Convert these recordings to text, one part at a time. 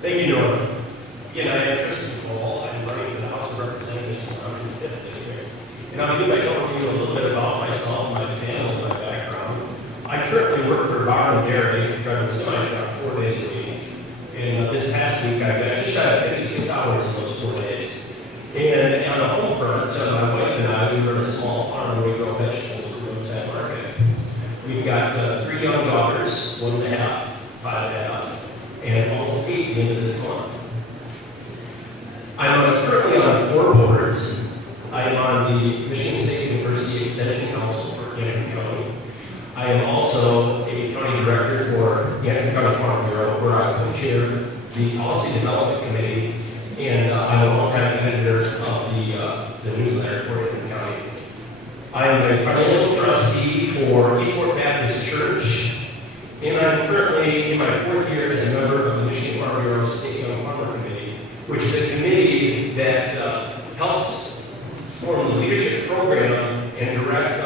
Thank you, Norm. Again, I am Triston. I'm running for the House of Representatives in the 105th District. And I'll begin by telling you a little bit about myself, my family, my background. I currently work for Bar and Dairy, driving semi-truck 4 days a week. And this past week, I got just shy of 56 hours in those 4 days. And on the home front, my wife and I, we run a small farm where we grow vegetables for roadside market. We've got 3 young daughters, 1.5, 5.5, and almost 8 at the end of this month. I'm currently on 4 boards. I am on the Michigan State University Extension Council for Antrim County. I am also a county director for the Antrim County Farm Bureau, where I co-chair the Policy Development Committee, and I'm a longtime editor of the newsletter for Antrim County. I am a financial trustee for Eastport Baptist Church, and I'm currently in my 4th year as a member of the Michigan Farm Bureau's State Young Farmer Committee, which is a committee that helps form the leadership program and direct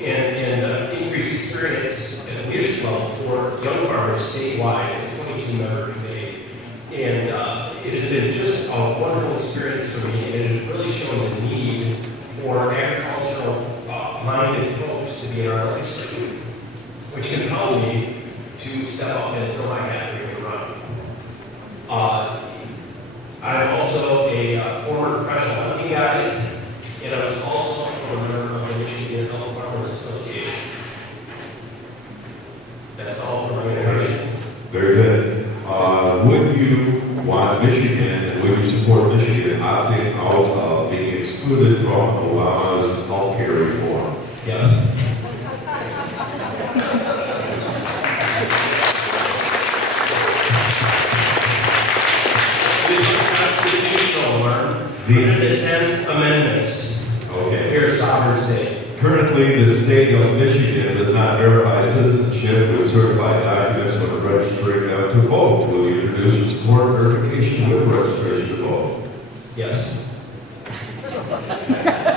and increase experience at the leadership level for young farmers statewide. It's a 22-member committee. And it has been just a wonderful experience for me, and it has really shown the need for agricultural-minded folks to be in our legislature, which compelled me to step up and throw my hat in the run. I'm also a former professional hunting guide, and I was also a former member of the Michigan Adult Farmers Association. That's all for my introduction. Very good. Would you want Michigan, and would you support Michigan opting out of being excluded from Obama's healthcare reform? Yes. Under the 10th Amendment. Okay. Here, sovereign state. Currently, the state of Michigan does not verify citizenship with certified documents when registering them to vote. Will you introduce and support verification with registration to vote? Yes.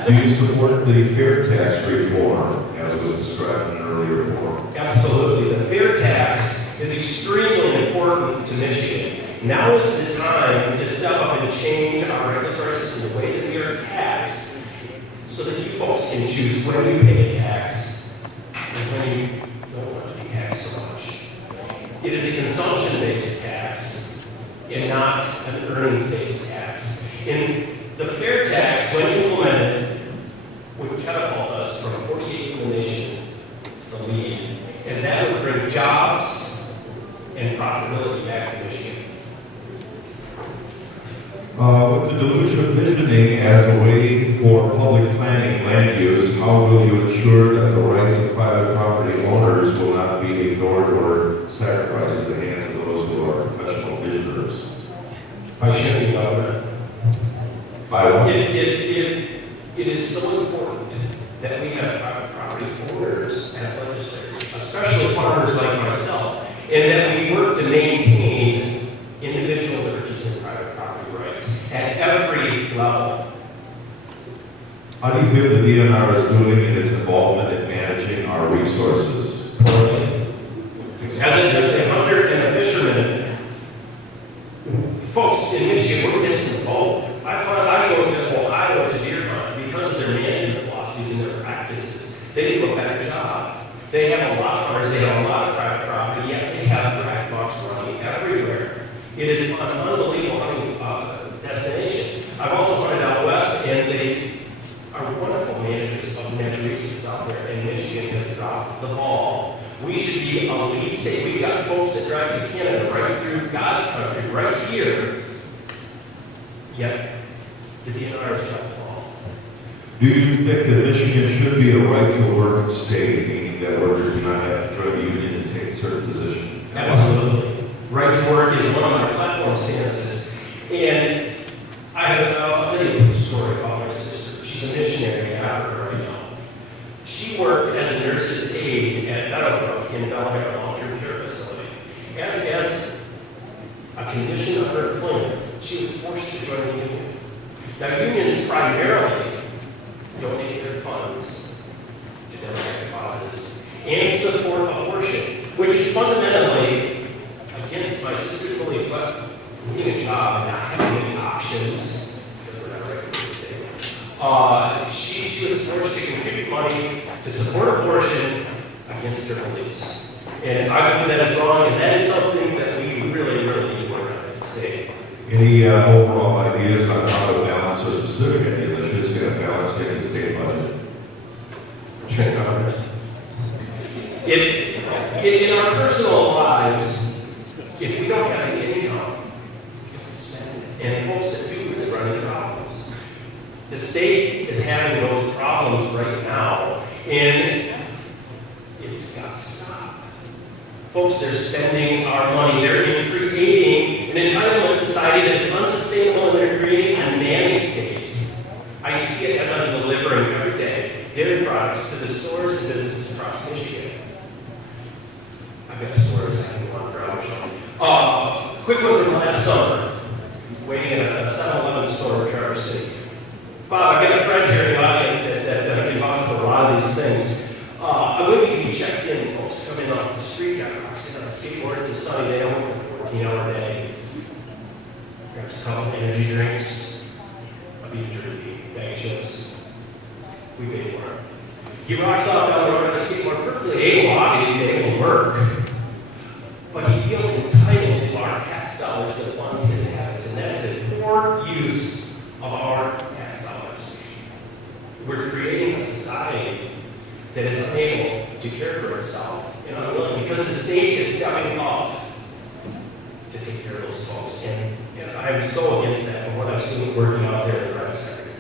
Do you support the fair tax reform as was described in an earlier form? Absolutely. The fair tax is extremely important to Michigan. Now is the time to step up and change our regulatory system, the way that we are taxed, so that you folks can choose when you pay a tax and when you don't want to be taxed so much. It is a consumption-based tax and not an earnings-based tax. And the fair tax, when implemented, would catapult us from 48th in the nation to lead, and that would bring jobs and profitability back to Michigan. With the delusion of visioning as a way for public planning and land use, how will you ensure that the rights of private property owners will not be ignored or sacrificed in the hands of those who are professional visionaries? By shifting government. By what? It is so important that we have private property owners as legislators, especially farmers like myself, and that we work to maintain individual liberties and private property rights at every level. How do you feel the DNR is doing in its involvement in managing our resources? Poorly. As a hunter and a fisherman, folks in Michigan, we're missing the boat. I go to Ohio to deer hunt because of their management philosophies and their practices. They do a better job. They have a lot of farmers, they have a lot of private property, yet they have frac box running everywhere. It is an unbelievable destination. I've also hunted out west, and they are wonderful managers of natural resources out there, and Michigan has dropped the ball. We should be a lead state. We've got folks that drive to Canada right through God's country, right here, yet the DNR has dropped the ball. Do you think that Michigan should be a right-to-work state, meaning that workers do not have to join a union to take a certain position? Absolutely. Right to work is one of my platform stances. And I'll tell you a story about my sister. She's a missionary in Africa right now. She worked as a nurse's aide at Meadowbrook in Delaware long-term care facility. As a condition of her employment, she was forced to join a union. Now, unions primarily donate their funds to Democratic causes and support abortion, which is fundamentally against my sister's beliefs, but needing a job and not having any options, because we're not ready for anything, she was forced to contribute money to support abortion against her beliefs. And I believe that is wrong, and that is something that we really, really need to work on as a state. Any overall ideas on how to balance, or specific ideas, I should say, on balancing the state budget? Shrink government. In our personal lives, if we don't have any income, we can spend it. And folks that do really run into problems. The state is having those problems right now, and it's got to stop. Folks, they're spending our money. They're creating an entitlement society that is unsustainable, and they're creating a nanny state. I see it as I'm delivering every day dairy products to the stores and businesses across Michigan. I've got stores I can go on for hours. Quick one from last summer. Waiting at a 7-Eleven store in Traverse City. Bob, I've got a friend here in the audience that can vouch for a lot of these things. I'm waiting to be checked in. Folks coming off the street, got rocks on a skateboard. It's a sunny day. I'm working a 14-hour day. Grabs a couple of energy drinks, a beef jerky, bag of chips. We pay for it. He rocks off down the road on a skateboard, perfectly able-bodied and able to work. But he feels entitled to our tax dollars to fund his habits, and that is a poor use of our tax dollars. We're creating a society that is unable to care for itself and unwilling, because the state is stepping up to take care of those folks. And I'm so against that from what I've seen working out there in the private sector.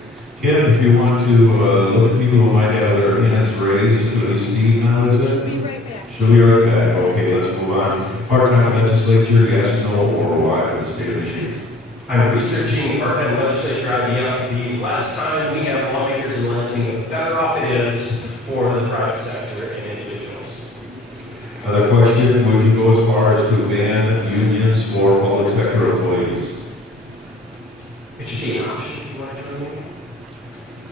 Kim, if you want to look at people who might have their hands raised, it's going to be Steve now, is it? Be right back. She'll be right back. Okay, let's move on. Part-time legislature, yes, no, or why for the state of Michigan? I'm researching part-time legislature idea. The less time we have lawmakers in Lansing, the better off it is for the private sector and individuals. Another question, would you go as far as to ban unions for public sector employees? It should be an option if you want to join a union.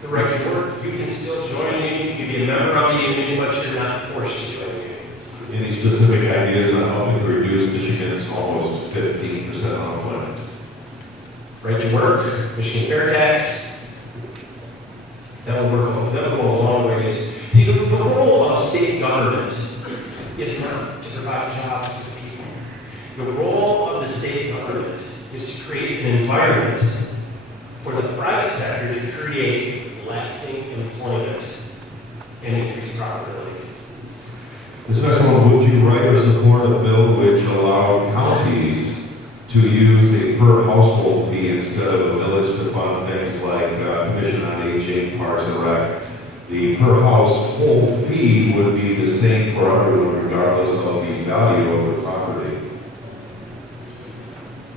The right to work, you can still join a union, you can be a member of the union, but you're not forced to join a union. Any specific ideas on helping to reduce Michigan's almost 15% unemployment? Right to work, Michigan fair tax, that will go a long ways. See, the role of state government is not to provide jobs to people. The role of the state government is to create an environment for the private sector to create lasting employment and increase profitability. This next one, would you write or support a bill which allowed counties to use a per household fee instead of a millage to fund things like Commission on Aging, Parks and Rec? The per household fee would be the same for everyone regardless of the value of the property.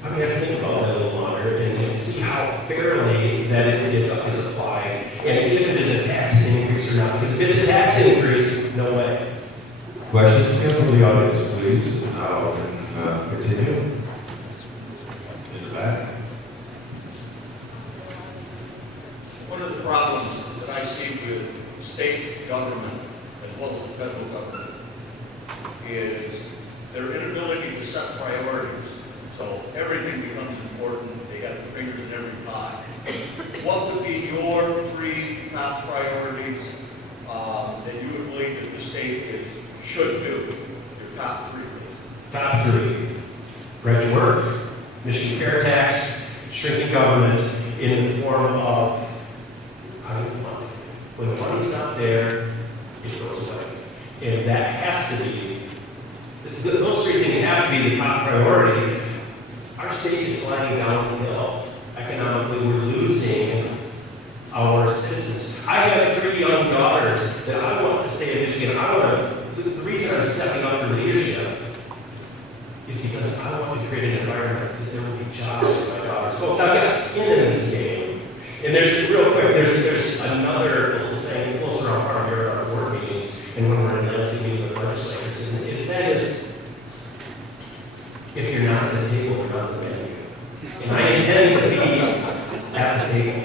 I'm going to have to think about that a little longer and see how fairly that it is applied, and if it is a tax increase or not. Because if it's a tax increase, no way. Questions from the audience, please. Now we can continue. In the back. One of the problems that I see with state government as well as federal government is their inability to set priorities. So everything becomes important. They got their fingers in every pie. What would be your 3 top priorities that you would believe that the state should do? Your top 3. Top 3. Right to work, Michigan fair tax, shrinking government in the form of cutting the funding. When the money's not there, it goes away. And that has to be, those 3 things have to be the top priority. Our state is sliding downhill. Economically, we're losing our citizens. I have 3 young daughters that I want to stay in Michigan. The reason I'm stepping up for leadership is because I want to create an environment that there will be jobs for my daughters. Folks, I've got skin in this game. And there's another little saying that floats around Farm Bureau at our board meetings and when we're in Lansing meeting with legislators, and that is, if you're not at the table, you're not at the menu. And I intend to be at the table.